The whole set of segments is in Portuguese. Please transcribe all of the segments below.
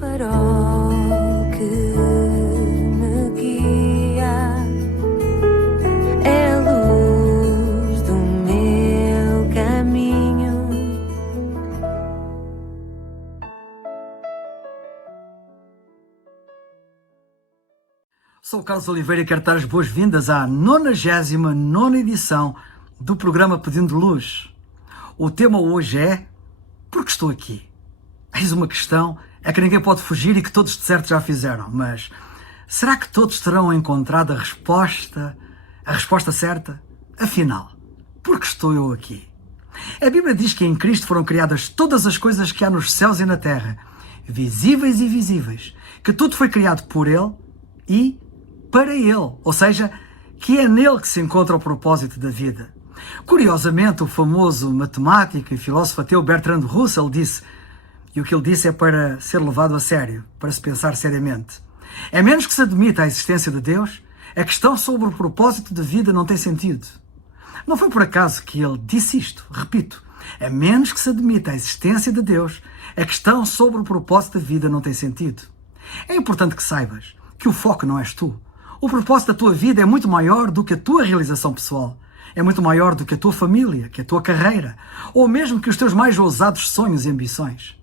farol que me guia, é a luz do meu caminho. Sou o Carlos Oliveira e quero dar as boas-vindas à 99ª edição do programa Pedindo Luz. O tema hoje é Porque estou aqui? Eis uma questão é que ninguém pode fugir e que todos de certo já fizeram, mas será que todos terão encontrado a resposta certa? Afinal, por que estou eu aqui? A Bíblia diz que em Cristo foram criadas todas as coisas que há nos céus e na terra, visíveis e invisíveis, que tudo foi criado por Ele e para Ele, ou seja, que é nele que se encontra o propósito da vida. Curiosamente, o famoso matemático e filósofo ateu Bertrand Russell disse, e o que ele disse é para ser levado a sério, para se pensar seriamente: a menos que se admita a existência de Deus, a questão sobre o propósito da vida não tem sentido. Não foi por acaso que ele disse isto, repito, a menos que se admita a existência de Deus, a questão sobre o propósito da vida não tem sentido. É importante que saibas que o foco não és tu. O propósito da tua vida é muito maior do que a tua realização pessoal. É muito maior do que a tua família, que a tua carreira, ou mesmo que os teus mais ousados sonhos e ambições.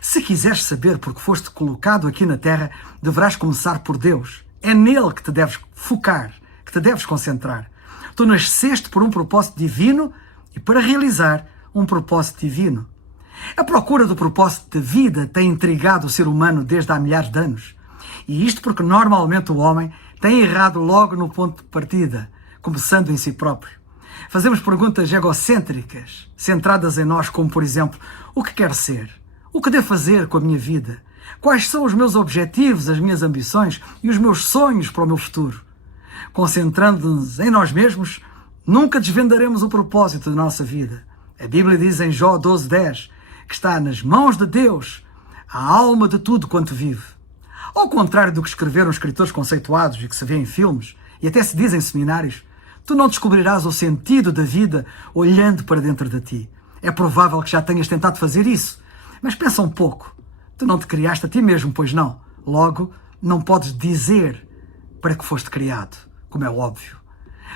Se quiseres saber por que foste colocado aqui na Terra, deverás começar por Deus. É nele que te deves focar, que te deves concentrar. Tu nasceste por um propósito divino e para realizar um propósito divino. A procura do propósito da vida tem intrigado o ser humano desde há milhares de anos. E isto porque normalmente o homem tem errado logo no ponto de partida, começando em si próprio. Fazemos perguntas egocêntricas, centradas em nós, como por exemplo, o que quero ser? O que devo fazer com a minha vida? Quais são os meus objetivos, as minhas ambições e os meus sonhos para o meu futuro? Concentrando-nos em nós mesmos, nunca desvendaremos o propósito da nossa vida. A Bíblia diz em Jó 12:10 que está nas mãos de Deus a alma de tudo quanto vive. Ao contrário do que escreveram escritores conceituados e que se vê em filmes e até se diz em seminários, tu não descobrirás o sentido da vida olhando para dentro de ti. É provável que já tenhas tentado fazer isso, mas pensa um pouco. Tu não te criaste a ti mesmo, pois não. Logo, não podes dizer para que foste criado, como é óbvio.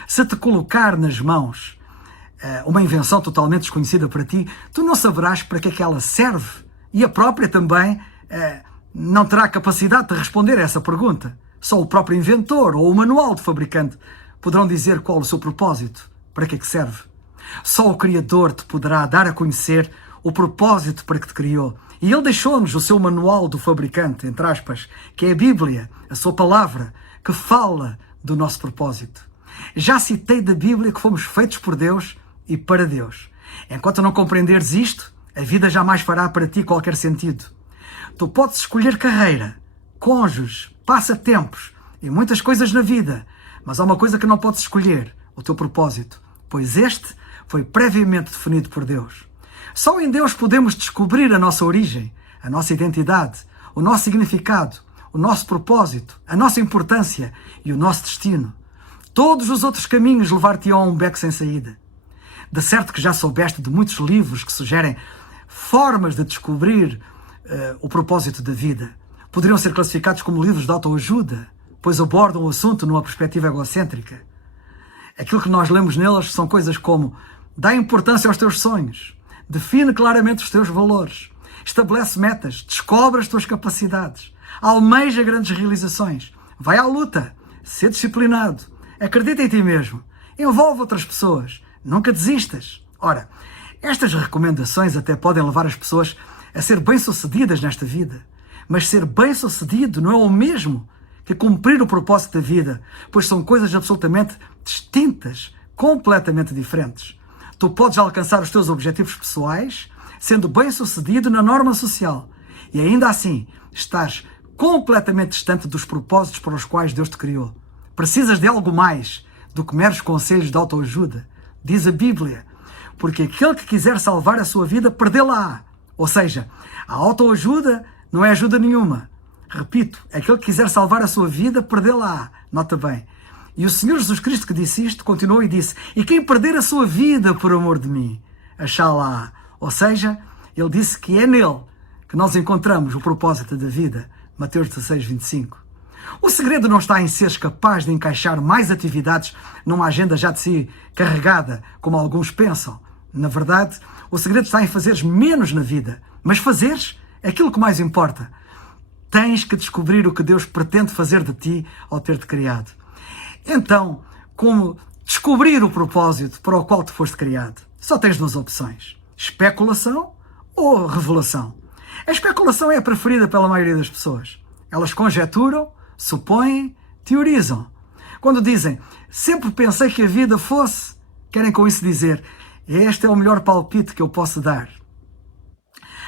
Se te colocar nas mãos uma invenção totalmente desconhecida para ti, tu não saberás para que é que ela serve. E a própria também não terá capacidade de responder a essa pergunta. Só o próprio inventor ou o manual do fabricante poderão dizer qual o seu propósito, para que é que serve. Só o Criador te poderá dar a conhecer o propósito para que te criou. E Ele deixou-nos o seu manual do fabricante, entre aspas, que é a Bíblia, a sua palavra, que fala do nosso propósito. Já citei da Bíblia que fomos feitos por Deus e para Deus. Enquanto não compreenderes isto, a vida jamais fará para ti qualquer sentido. Tu podes escolher carreira, cônjuges, passatempos e muitas coisas na vida, mas há uma coisa que não podes escolher, o teu propósito, pois este foi previamente definido por Deus. Só em Deus podemos descobrir a nossa origem, a nossa identidade, o nosso significado, o nosso propósito, a nossa importância e o nosso destino. Todos os outros caminhos levar-te-ão a um beco sem saída. De certo que já soubeste de muitos livros que sugerem formas de descobrir o propósito da vida. Poderiam ser classificados como livros de autoajuda, pois abordam o assunto numa perspectiva egocêntrica. Aquilo que nós lemos neles são coisas como: dá importância aos teus sonhos, define claramente os teus valores, estabelece metas, descobre as tuas capacidades, almeja grandes realizações, vai à luta, sê disciplinado, acredita em ti mesmo, envolve outras pessoas, nunca desistas. Ora, estas recomendações até podem levar as pessoas a ser bem-sucedidas nesta vida, mas ser bem-sucedido não é o mesmo que cumprir o propósito da vida, pois são coisas absolutamente distintas, completamente diferentes. Tu podes alcançar os teus objetivos pessoais sendo bem-sucedido na norma social e ainda assim estás completamente distante dos propósitos para os quais Deus te criou. Precisas de algo mais do que meros conselhos de autoajuda. Diz a Bíblia, porque aquele que quiser salvar a sua vida, perdê-la-á. Ou seja, a autoajuda não é ajuda nenhuma. Repito, aquele que quiser salvar a sua vida, perdê-la-á. Nota bem. E o Senhor Jesus Cristo que disse isto, continuou e disse: e quem perder a sua vida por amor de mim, achá-la-á. Ou seja, ele disse que é nele que nós encontramos o propósito da vida. Mateus 16, 25. O segredo não está em seres capaz de encaixar mais atividades numa agenda já de si carregada, como alguns pensam. Na verdade, o segredo está em fazeres menos na vida, mas fazeres aquilo que mais importa. Tens que descobrir o que Deus pretende fazer de ti ao ter-te criado. Então, como descobrir o propósito para o qual tu foste criado? Só tens duas opções: especulação ou revelação. A especulação é a preferida pela maioria das pessoas. Elas conjecturam, supõem, teorizam. Quando dizem, sempre pensei que a vida fosse, querem com isso dizer, este é o melhor palpite que eu posso dar.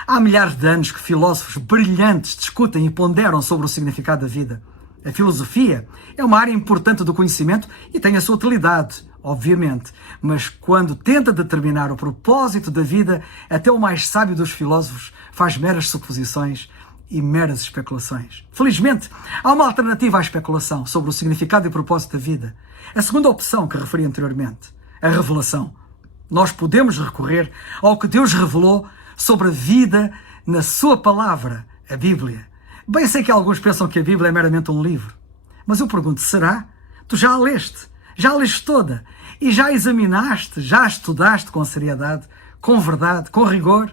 Há milhares de anos que filósofos brilhantes discutem e ponderam sobre o significado da vida. A filosofia é uma área importante do conhecimento e tem a sua utilidade, obviamente, mas quando tenta determinar o propósito da vida, até o mais sábio dos filósofos faz meras suposições e meras especulações. Felizmente, há uma alternativa à especulação sobre o significado e propósito da vida. A segunda opção que referi anteriormente, a revelação. Nós podemos recorrer ao que Deus revelou sobre a vida na sua palavra, a Bíblia. Bem sei que alguns pensam que a Bíblia é meramente um livro, mas eu pergunto, será? Tu já a leste? Já a leste toda? E já a examinaste? Já a estudaste com seriedade, com verdade, com rigor?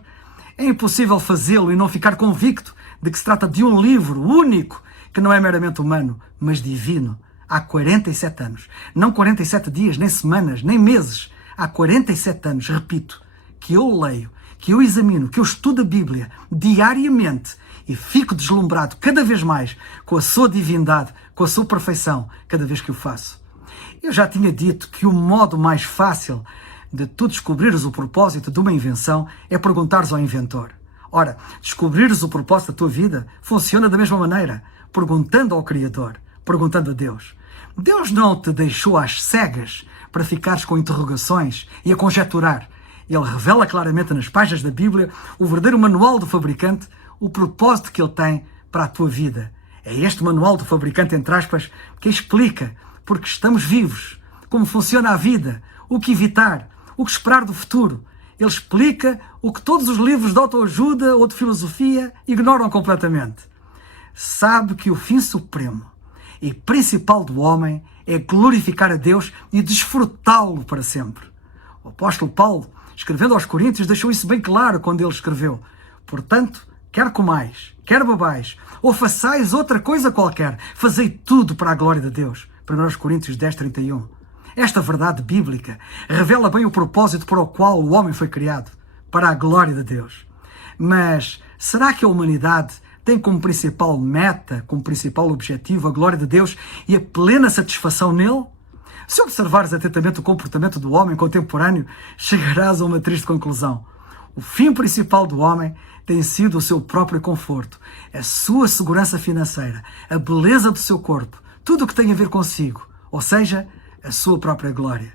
É impossível fazê-lo e não ficar convicto de que se trata de um livro único, que não é meramente humano, mas divino. Há 47 anos, não 47 dias, nem semanas, nem meses. Há 47 anos, repito, que eu leio, que eu examino, que eu estudo a Bíblia diariamente e fico deslumbrado cada vez mais com a sua divindade, com a sua perfeição, cada vez que o faço. Eu já tinha dito que o modo mais fácil de tu descobrires o propósito de uma invenção é perguntares ao inventor. Ora, descobrires o propósito da tua vida funciona da mesma maneira, perguntando ao Criador, perguntando a Deus. Deus não te deixou às cegas para ficares com interrogações e a conjecturar. Ele revela claramente nas páginas da Bíblia o verdadeiro manual do fabricante, o propósito que ele tem para a tua vida. É este manual do fabricante, entre aspas, que explica porque estamos vivos, como funciona a vida, o que evitar, o que esperar do futuro. Ele explica o que todos os livros de autoajuda ou de filosofia ignoram completamente. Sabe que o fim supremo e principal do homem é glorificar a Deus e desfrutá-lo para sempre. O apóstolo Paulo, escrevendo aos Coríntios, deixou isso bem claro quando ele escreveu: portanto, quer comais, quer bebais, ou façais outra coisa qualquer, fazei tudo para a glória de Deus. 1 Coríntios 10, 31. Esta verdade bíblica revela bem o propósito para o qual o homem foi criado, para a glória de Deus. Mas será que a humanidade tem como principal meta, como principal objetivo, a glória de Deus e a plena satisfação nele? Se observares atentamente o comportamento do homem contemporâneo, chegarás a uma triste conclusão. O fim principal do homem tem sido o seu próprio conforto, a sua segurança financeira, a beleza do seu corpo, tudo o que tem a ver consigo, ou seja, a sua própria glória.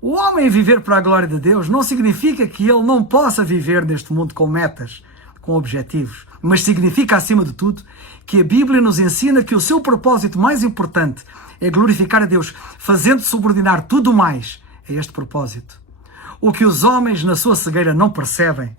O homem viver para a glória de Deus não significa que ele não possa viver neste mundo com metas, com objetivos, mas significa, acima de tudo, que a Bíblia nos ensina que o seu propósito mais importante é glorificar a Deus, fazendo subordinar tudo mais a este propósito. O que os homens na sua cegueira não percebem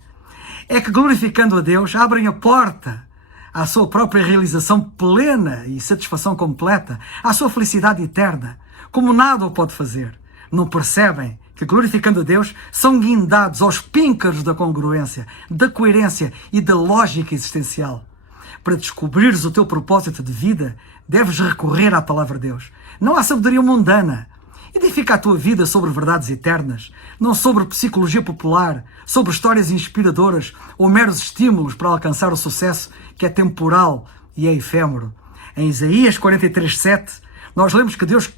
é que, glorificando a Deus, abrem a porta à sua própria realização plena e satisfação completa, à sua felicidade eterna, como nada o pode fazer. Não percebem que, glorificando a Deus, são guindados aos píncaros da congruência, da coerência e da lógica existencial. Para descobrires o teu propósito de vida, deves recorrer à palavra de Deus. Não há sabedoria mundana. Edifica a tua vida sobre verdades eternas, não sobre psicologia popular, sobre histórias inspiradoras ou meros estímulos para alcançar o sucesso que é temporal e é efêmero. Em Isaías 43:7, nós lemos que Deus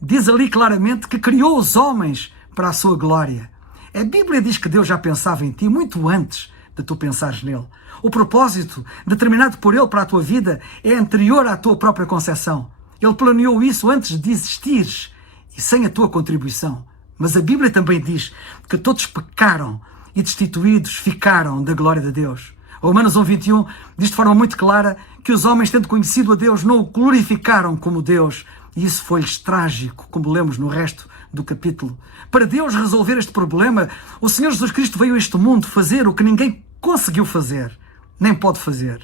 diz ali claramente que criou os homens para a sua glória. A Bíblia diz que Deus já pensava em ti muito antes de tu pensares nele. O propósito determinado por ele para a tua vida é anterior à tua própria concepção. Ele planeou isso antes de existires e sem a tua contribuição. Mas a Bíblia também diz que todos pecaram e destituídos ficaram da glória de Deus. Romanos 1:21 diz de forma muito clara que os homens, tendo conhecido a Deus, não o glorificaram como Deus. E isso foi-lhes trágico, como lemos no resto do capítulo. Para Deus resolver este problema, o Senhor Jesus Cristo veio a este mundo fazer o que ninguém conseguiu fazer: nem pode fazer: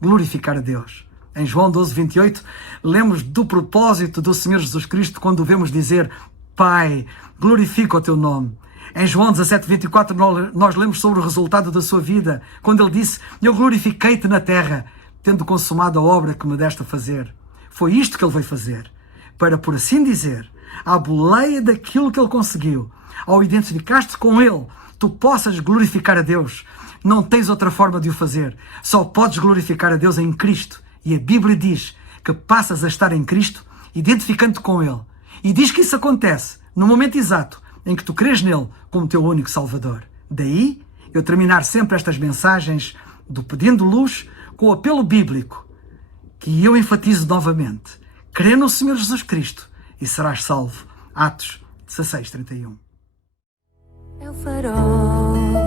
glorificar a Deus. Em João 12, 28, lemos do propósito do Senhor Jesus Cristo quando o vemos dizer: Pai, glorifica o teu nome. Em João 17, 24, nós lemos sobre o resultado da sua vida, quando ele disse: Eu glorifiquei-te na terra, tendo consumado a obra que me deste a fazer. Foi isto que ele veio fazer, para, por assim dizer, à boleia daquilo que ele conseguiu, ao identificar-te com ele, tu possas glorificar a Deus. Não tens outra forma de o fazer. Só podes glorificar a Deus em Cristo. E a Bíblia diz que passas a estar em Cristo, identificando-te com Ele. E diz que isso acontece no momento exato em que tu crês nele como teu único Salvador. Daí, eu terminar sempre estas mensagens do Pedindo Luz com o apelo bíblico, que eu enfatizo novamente: crê no Senhor Jesus Cristo e serás salvo. Atos 16, 31. É o farol